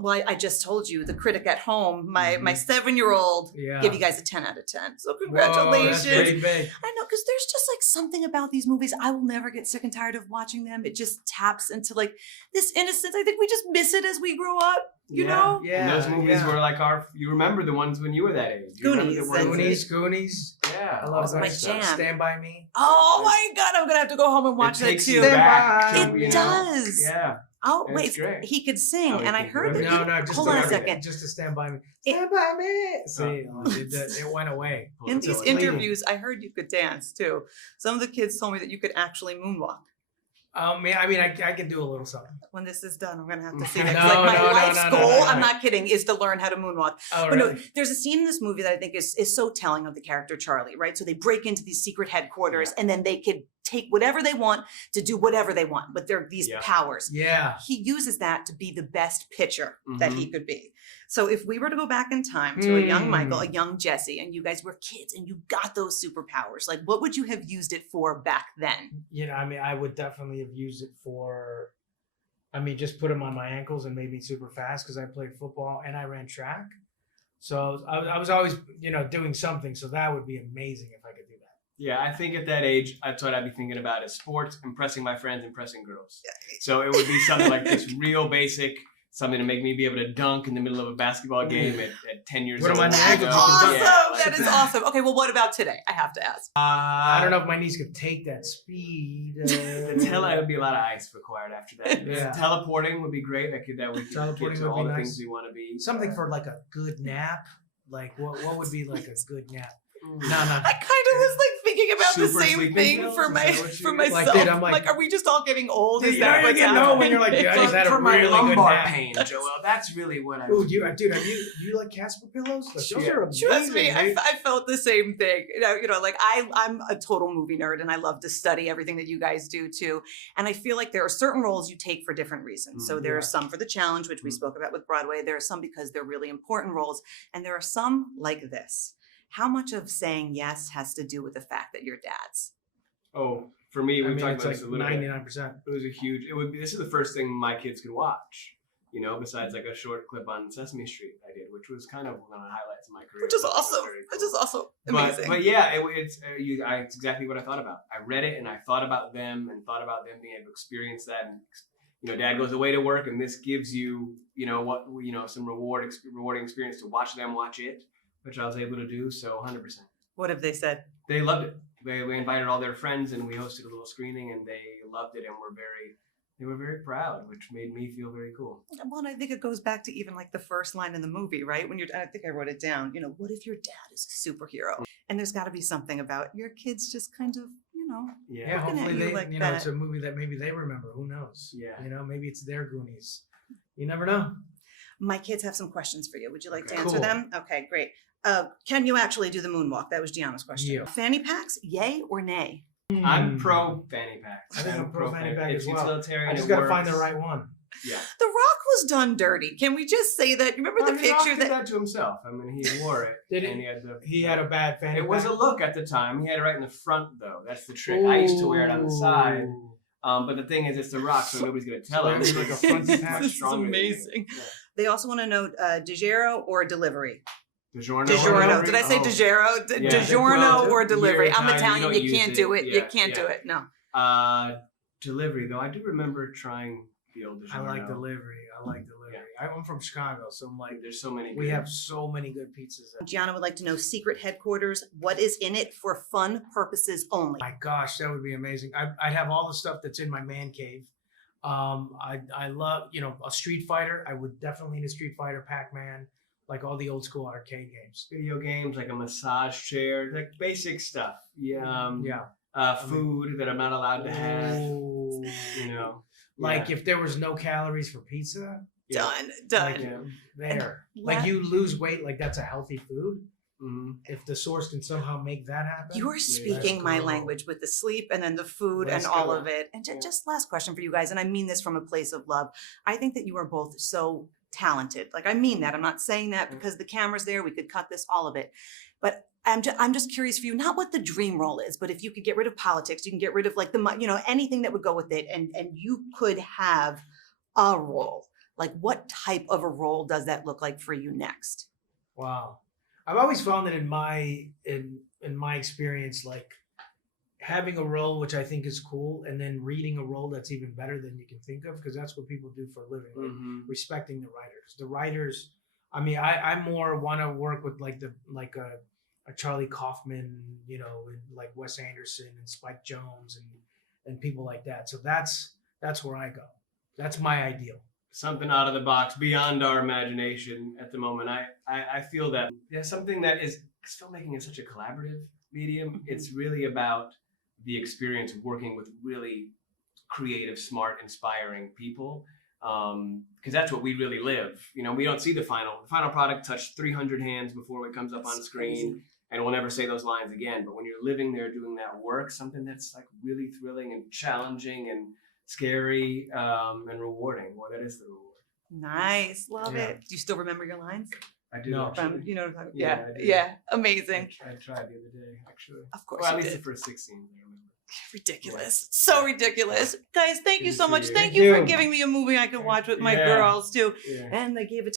Well, I just told you, the critic at home, my 7-year-old gave you guys a 10 out of 10. So congratulations. Whoa, that's pretty big. I know, because there's just like something about these movies. I will never get sick and tired of watching them. It just taps into like this innocence. I think we just miss it as we grow up. You know? Yeah. And those movies were like you remember the ones when you were that age. Goonies. Yeah. I love that my jam. Stand By Me. Oh my God, I'm going to have to go home and watch that too. It does. Yeah. Oh, wait, he could sing, and I heard that. Hold on a second. Just to Stand By Me. Stand By Me. See, it went away. In these interviews, I heard you could dance too. Some of the kids told me that you could actually moonwalk. I mean, I can do a little something. When this is done, I'm going to have to see that. My life's goal, I'm not kidding, is to learn how to moonwalk. Oh, but really? no, there's a scene in this movie that I think is so telling of the character Charlie, right? So they break into these secret headquarters, and then they could take whatever they want to do whatever they want with these powers. Yeah. He uses that to be the best pitcher that he could be. So if we were to go back in time to a young Michael, a young Jesse, and you guys were kids and you got those superpowers, like what would you have used it for back then? You know, I mean, I would definitely have used it for, just put them on my ankles and made me super fast because I played football and I ran track. So I was always, doing something. So that would be amazing if I could do that. Yeah, I think at that age, that's what I'd be thinking about is sports, impressing my friends, impressing girls. So it would be something like this real basic, something to make me be able to dunk in the middle of a basketball game at 10 years old. That's awesome. That is awesome. Okay, well, what about today? I have to ask. I don't know if my knees could take that speed. There would be a lot of ice required after that. Yeah. Teleporting would be great. Teleporting would be all the nice. things we want to be. Something for like a good nap. Like what would be like a good nap? No. I kind of was like thinking about the same thing for myself. Like, are we just all getting old? Is that what's happening? When you're like, I just had a really good nap. Pain, Joelle. That's really what I. Ooh, dude, do you like Casper pillows? Like, those are amazing. Trust me, I felt the same thing. Like I'm a total movie nerd, and I love to study everything that you guys do too. And I feel like there are certain roles you take for different reasons. So there are some for the challenge, which we spoke about with Broadway. There are some because they're really important roles, and there are some like this. How much of saying yes has to do with the fact that you're dads? Oh, for me, we talked about this a little 99%. bit. It was a huge. This is the first thing my kids could watch. Besides like a short clip on Sesame Street I did, which was kind of one of the highlights of my career. Which is awesome. Cool. Which is also amazing. But yeah, it's exactly what I thought about. I read it and I thought about them being able to experience that. And Dad goes away to work, and this gives you, some rewarding experience to watch them watch it, which I was able to do. So 100%. What have they said? They loved it. We invited all their friends, and we hosted a little screening, and they loved it and they were very proud, which made me feel very cool. Well, and I think it goes back to even like the first line in the movie, right? I think I wrote it down, what if your dad is a superhero? And there's got to be something about your kids just kind of, Yeah, hopefully it's a movie that maybe they remember. Who knows? Yeah. Maybe it's their Goonies. You never know. My kids have some questions for you. Would you like to answer them? Okay, great. Can you actually do the moonwalk? That was Gianna's question. Yeah. Fanny packs, yay or nay? I'm pro fanny packs. I think I'm pro fanny pack as well. Utilitarian. I just got to find the right one. Yeah. The Rock was done dirty. Can we just say that? Remember the picture did that to himself. He wore it. Did and he had a bad fanny pack? It was a look at the time. He had it right in the front, though. That's the trick. Ooh. I used to wear it on the side. But the thing is, it's The Rock, so nobody's going to tell him. It's like a front pack. This is amazing. Yeah. They also want to know DiGiorno or delivery. DiGiorno. Did I say DiGiorno? DiGiorno or delivery? I'm Italian. You can't do it. You can't do it. No. Delivery, though. I do remember trying the old DiGiorno. I like delivery. Yeah. I'm from Chicago, so I'm like, there's so many. We have so many good pizzas. Gianna would like to know secret headquarters. What is in it for fun purposes only? My gosh, that would be amazing. I'd have all the stuff that's in my man cave. I love, a Street Fighter. I would definitely need a Street Fighter, Pac-Man, like all the old school arcade games. Video games, like a massage chair, like basic stuff. Food that I'm not allowed to have. Like if there was no calories for pizza. Done. Like you lose weight, like that's a healthy food. Mm-hmm. If the source can somehow make that happen. You are speaking my language with the sleep and then the food and all of it. And just last question for you guys, and I mean this from a place of love. I think that you are both so talented. Like, I mean that. I'm not saying that because the camera's there. We could cut this, all of it. But I'm just curious for you, not what the dream role is, but if you could get rid of politics, you can get rid of like anything that would go with it, and you could have a role. like what type of a role does that look like for you next? Wow. I've always found that in my experience, like having a role which I think is cool, and then reading a role that's even better than you can think of, because that's what people do for a living. Like respecting the writers. The writers. I mean, I more want to work with like a Charlie Kaufman, you know, and like Wes Anderson and Spike Jonze and people like that. So that's where I go. That's my ideal. Something out of the box, beyond our imagination at the moment. I feel that there's something that is, filmmaking is such a collaborative medium. It's really about the experience of working with really creative, smart, inspiring people. Because that's what we really live. You know, we don't see the final product touched 300 hands before it comes up on screen, and we'll never say those lines again. But when you're living there doing that work, something that's like really thrilling and challenging and scary and rewarding. Well, that is the reward. Nice, love Yeah. it. Do you still remember your lines? I do. No. Actually. You know what I'm talking Yeah, about? I do. Yeah, amazing. I tried the other day, actually. Of course Well, at you least did. the first 6 scenes. I remember. Ridiculous. So ridiculous. Guys, thank Good you to so see much. you. Thank Thank you for you. giving me a movie I could watch with my Yeah. girls too. Yeah. And they gave it